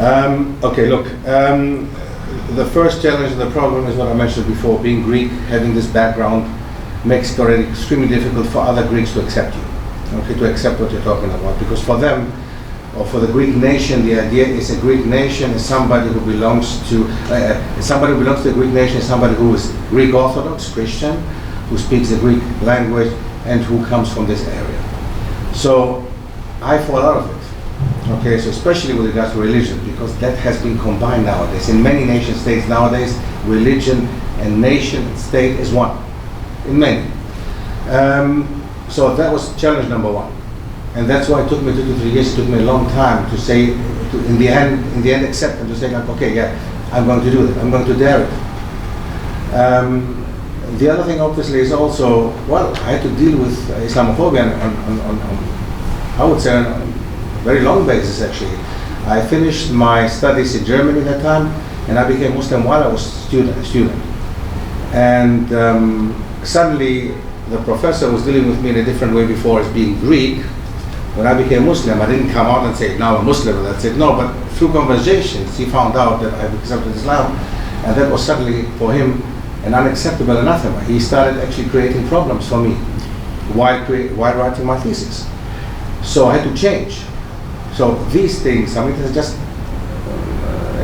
Okay, look, the first challenge and the problem is what I mentioned before. Being Greek, having this background, makes it already extremely difficult for other Greeks to accept you, okay, to accept what you're talking about. Because for them, or for the Greek nation, the idea is a Greek nation is somebody who belongs to, somebody who belongs to the Greek nation is somebody who is Greek Orthodox, Christian, who speaks the Greek language, and who comes from this area. So I fall out of it. Okay, so especially with regards to religion, because that has been combined nowadays. In many nation states nowadays, religion and nation and state is one. In many. So that was challenge number one. And that's why it took me 2 to 3 years, it took me a long time to say, in the end accept and to say, like, okay, yeah, I'm going to do it, I'm going to dare it. The other thing obviously is also, well, I had to deal with Islamophobia on I would say, on a very long basis actually. I finished my studies in Germany at that time, and I became Muslim while I was a student. And suddenly the professor was dealing with me in a different way before as being Greek. When I became Muslim, I didn't come out and say, now I'm Muslim, and that's it. No, but through conversations, he found out that I've accepted Islam, and that was suddenly for him an unacceptable anathema. He started actually creating problems for me while writing my thesis. So I had to change. So these things, I mean, they're just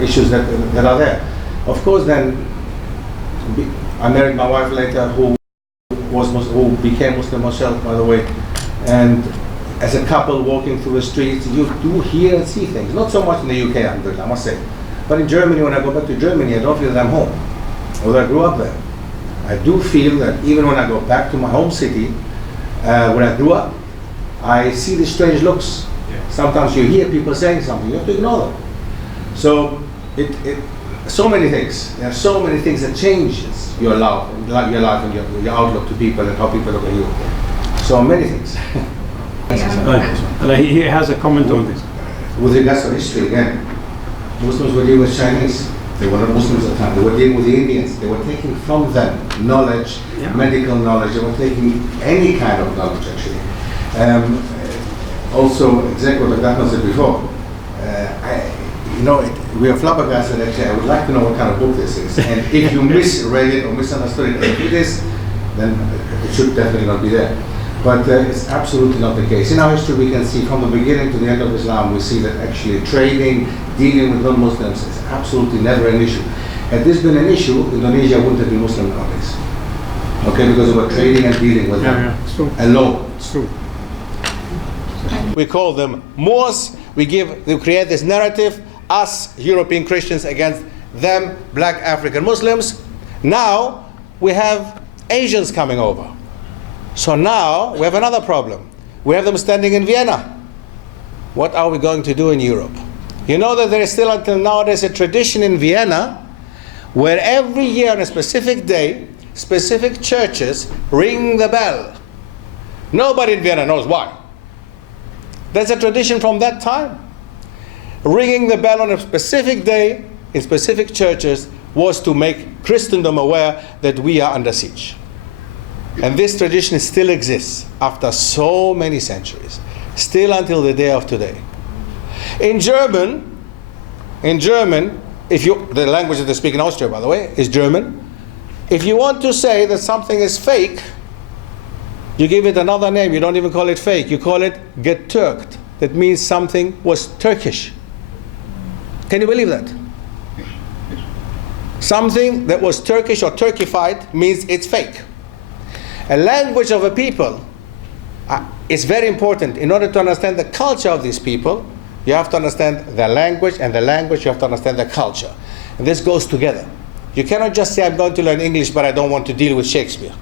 issues that are there. Of course, then I married my wife later, who became Muslim herself, by the way, and as a couple walking through the streets, you do hear and see things. Not so much in the UK, I must say, but in Germany, when I go back to Germany, I don't feel that I'm home, although I grew up there. I do feel that even when I go back to my home city, where I grew up, I see the strange looks. Sometimes you hear people saying something, you have to ignore them. So so many things. There are so many things that changes your life and your outlook to people and how people look at you. So many things. He has a comment on this. With regards to history, again, Muslims were dealing with Chinese. They were not Muslims at the time. They were dealing with the Indians. They were taking from them knowledge, medical knowledge. They were taking any kind of knowledge, actually. Also, exactly what Dr. said before, we are flabbergasted actually. I would like to know what kind of book this is. And if you misread it or misunderstood it, if it is, then it should definitely not be there. But it's absolutely not the case. In our history, we can see from the beginning to the end of Islam, we see that actually trading, dealing with non-Muslims is absolutely never an issue. Had this been an issue, Indonesia wouldn't have been Muslim nowadays. Okay, because we were trading and dealing with them alone. It's true. We call them Moors. We create this narrative, us European Christians against them, black African Muslims. Now we have Asians coming over. So now we have another problem. We have them standing in Vienna. What are we going to do in Europe? You know that there is still until nowadays a tradition in Vienna where every year on a specific day, specific churches ring the bell. Nobody in Vienna knows why. There's a tradition from that time. Ringing the bell on a specific day in specific churches was to make Christendom aware that we are under siege. And this tradition still exists after so many centuries, still until the day of today. In German, the language that they speak in Austria, by the way, is German. If you want to say that something is fake, you give it another name. You don't even call it fake. You call it getürkt. That means something was Turkish. Can you believe that? Something that was Turkish or Turkified means it's fake. A language of a people is very important. In order to understand the culture of these people, you have to understand their language, and the language you have to understand their culture. And this goes together. You cannot just say, I'm going to learn English, but I don't want to deal with Shakespeare.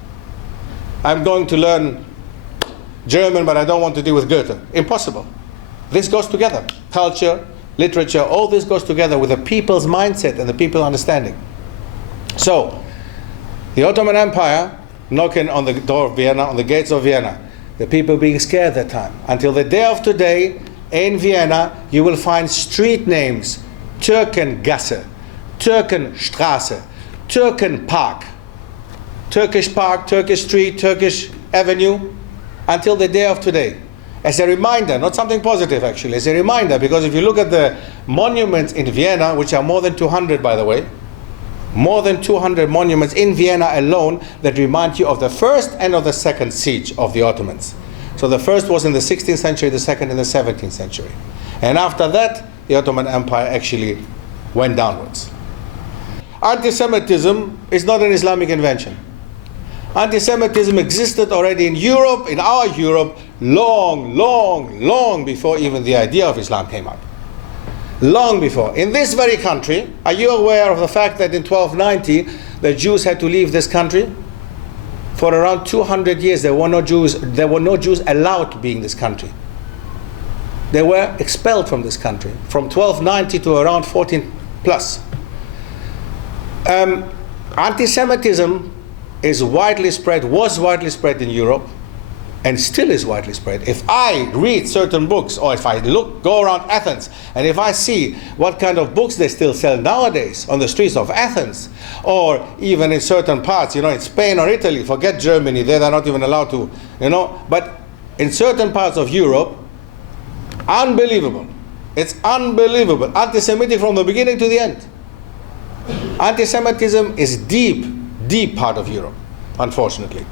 I'm going to learn German, but I don't want to deal with Goethe. Impossible. This goes together. Culture, literature, all this goes together with the people's mindset and the people's understanding. So, the Ottoman Empire knocking on the door of Vienna, on the gates of Vienna, the people being scared at that time. Until the day of today, in Vienna, you will find street names: Türkengasse, Türkenstraße, Türkenpark, Turkish Park, Turkish Street, Turkish Avenue, until the day of today. As a reminder, not something positive actually, as a reminder, because if you look at the monuments in Vienna, which are more than 200, by the way, more than 200 monuments in Vienna alone that remind you of the first and of the second siege of the Ottomans. So the first was in the 16th century, the second in the 17th century. And after that, the Ottoman Empire actually went downwards. Anti-Semitism is not an Islamic invention. Anti-Semitism existed already in Europe, in our Europe, long before even the idea of Islam came up. Long before. In this very country, are you aware of the fact that in 1290 the Jews had to leave this country? For around 200 years there were no Jews allowed to be in this country. They were expelled from this country from 1290 to around 14 plus. Anti-Semitism is widely spread, was widely spread in Europe, and still is widely spread. If I read certain books, or if I go around Athens, and if I see what kind of books they still sell nowadays on the streets of Athens, or even in certain parts, in Spain or Italy, forget Germany, they're not even allowed to, but in certain parts of Europe, unbelievable. It's unbelievable. Anti-Semitic from the beginning to the end. Anti-Semitism is deep part of Europe, unfortunately.